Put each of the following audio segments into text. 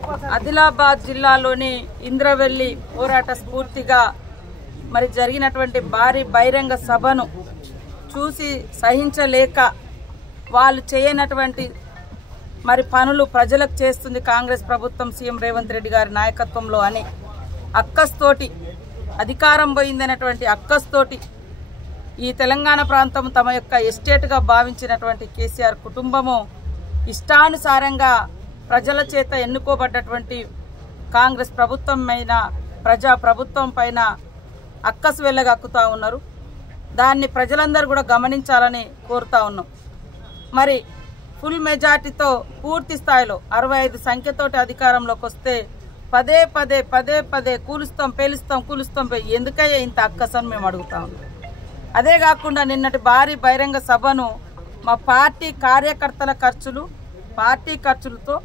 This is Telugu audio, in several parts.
ఆదిలాబాద్ జిల్లాలోని ఇంద్రవెల్లి పోరాట స్ఫూర్తిగా మరి జరిగినటువంటి భారీ బహిరంగ సభను చూసి సహించలేక వాళ్ళు చేయనటువంటి మరి పనులు ప్రజలకు చేస్తుంది కాంగ్రెస్ ప్రభుత్వం సీఎం రేవంత్ రెడ్డి గారి నాయకత్వంలో అని అక్కస్తోటి అధికారం పోయిందనేటువంటి అక్కస్తోటి ఈ తెలంగాణ ప్రాంతం తమ యొక్క ఎస్టేట్గా భావించినటువంటి కేసీఆర్ కుటుంబము ఇష్టానుసారంగా ప్రజల చేత ఎన్నుకోబడ్డటువంటి కాంగ్రెస్ ప్రభుత్వం పైన ప్రజా ప్రభుత్వం పైన అక్కసు వెళ్ళగక్కుతా ఉన్నారు. దాన్ని ప్రజలందరూ కూడా గమనించాలని కోరుతా ఉన్నాం. మరి ఫుల్ మెజార్టీతో పూర్తి స్థాయిలో 65 సంఖ్యతోటి అధికారంలోకి వస్తే పదే పదే కూలుస్తాం కూలుస్తాం ఎందుకయ్యే ఇంత అక్కసని మేము అడుగుతా ఉన్నాం. అదే కాకుండా నిన్నటి భారీ బహిరంగ సభను మా పార్టీ కార్యకర్తల ఖర్చులు పార్టీ ఖర్చులతో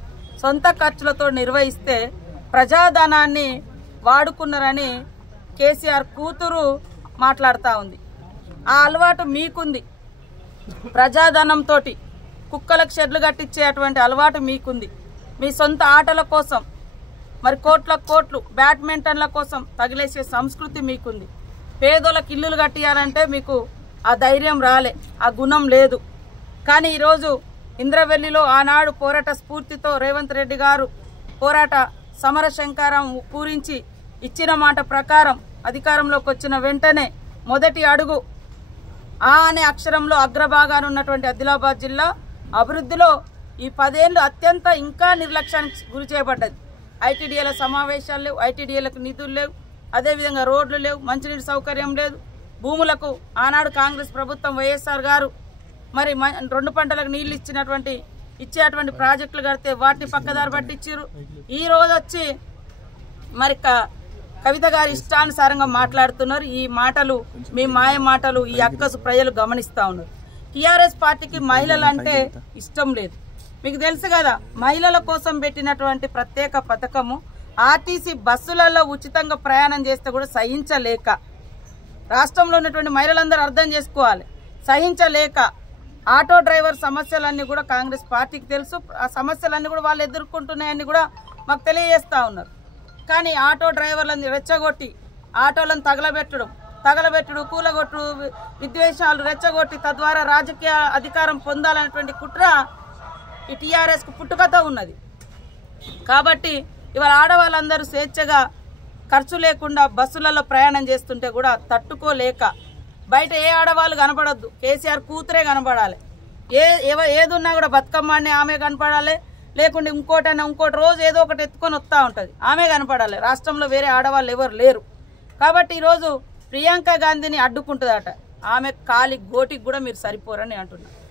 సొంత ఖర్చులతో నిర్వహిస్తే ప్రజాధనాన్ని వాడుకున్నారని కేసీఆర్ కూతురు మాట్లాడుతూ ఉంది. ఆ అలవాటు మీకుంది. ప్రజాధనంతో కుక్కలకు షెడ్లు కట్టించేటువంటి అలవాటు మీకుంది. మీ సొంత ఆటల కోసం మరి కోట్లు బ్యాడ్మింటన్ల కోసం తగిలేసే సంస్కృతి మీకుంది. పేదోళ్ళకి ఇల్లులు కట్టియాలంటే మీకు ఆ ధైర్యం రాలే, ఆ గుణం లేదు. కానీ ఈరోజు ఇంద్రవెల్లిలో ఆనాడు పోరాట స్ఫూర్తితో రేవంత్ రెడ్డి గారు పోరాట సమర శంకారం పూరించి ఇచ్చిన మాట ప్రకారం అధికారంలోకి వచ్చిన వెంటనే మొదటి అడుగు ఆ అనే అక్షరంలో అగ్రభాగాన ఉన్నటువంటి ఆదిలాబాద్ జిల్లా అభివృద్ధిలో ఈ 10 ఏళ్ళు అత్యంత ఇంకా నిర్లక్ష్యానికి గురి చేయబడ్డది. ఐటీడీఏల సమావేశాలు లేవు, ఐటీడీఏలకు నిధులు లేవు, అదేవిధంగా రోడ్లు లేవు, మంచినీటి సౌకర్యం లేదు. భూములకు ఆనాడు కాంగ్రెస్ ప్రభుత్వం వైఎస్ఆర్ గారు మరి 2 పంటలకు నీళ్లు ఇచ్చేటువంటి ప్రాజెక్టులు కడితే వాటిని పక్కదారి పట్టించారు. ఈ రోజు వచ్చి మరి కవిత గారు ఇష్టానుసారంగా మాట్లాడుతున్నారు. ఈ మాటలు మీ మాయ మాటలు ఈ అక్కసు ప్రజలు గమనిస్తూ ఉన్నారు. టీఆర్ఎస్ పార్టీకి మహిళలు అంటే ఇష్టం లేదు. మీకు తెలుసు కదా, మహిళల కోసం పెట్టినటువంటి ప్రత్యేక పథకము ఆర్టీసీ బస్సులలో ఉచితంగా ప్రయాణం చేస్తే కూడా సహించలేక, రాష్ట్రంలో ఉన్నటువంటి మహిళలందరూ అర్థం చేసుకోవాలి, సహించలేక ఆటో డ్రైవర్ సమస్యలన్నీ కూడా కాంగ్రెస్ పార్టీకి తెలుసు. ఆ సమస్యలన్నీ కూడా వాళ్ళు ఎదుర్కొంటున్నాయని కూడా మాకు తెలియజేస్తూ ఉన్నారు. కానీ ఆటో డ్రైవర్లను రెచ్చగొట్టి ఆటోలను తగలబెట్టుడు కూలగొట్టుడు విద్వేషాలు రెచ్చగొట్టి తద్వారా రాజకీయ అధికారం పొందాలనేటువంటి కుట్ర ఈ టీఆర్ఎస్కు పుట్టుకతో ఉన్నది. కాబట్టి ఇవాళ ఆడవాళ్ళందరూ స్వేచ్ఛగా ఖర్చు లేకుండా బస్సులలో ప్రయాణం చేస్తుంటే కూడా తట్టుకోలేక బయట ఏ ఆడవాళ్ళు కనపడొద్దు, కేసీఆర్ కూతురే కనపడాలి. ఏది ఉన్నా కూడా బతుకమ్మ అని ఆమె కనపడాలి, లేకుంటే ఇంకోటి రోజు ఏదో ఒకటి ఎత్తుకొని వస్తూ ఉంటుంది, ఆమె కనపడాలి. రాష్ట్రంలో వేరే ఆడవాళ్ళు ఎవరు లేరు. కాబట్టి ఈరోజు ప్రియాంక గాంధీని అడ్డుకుంటుందట. ఆమె కాలి గోటికి కూడా మీరు సరిపోరని అంటున్నారు.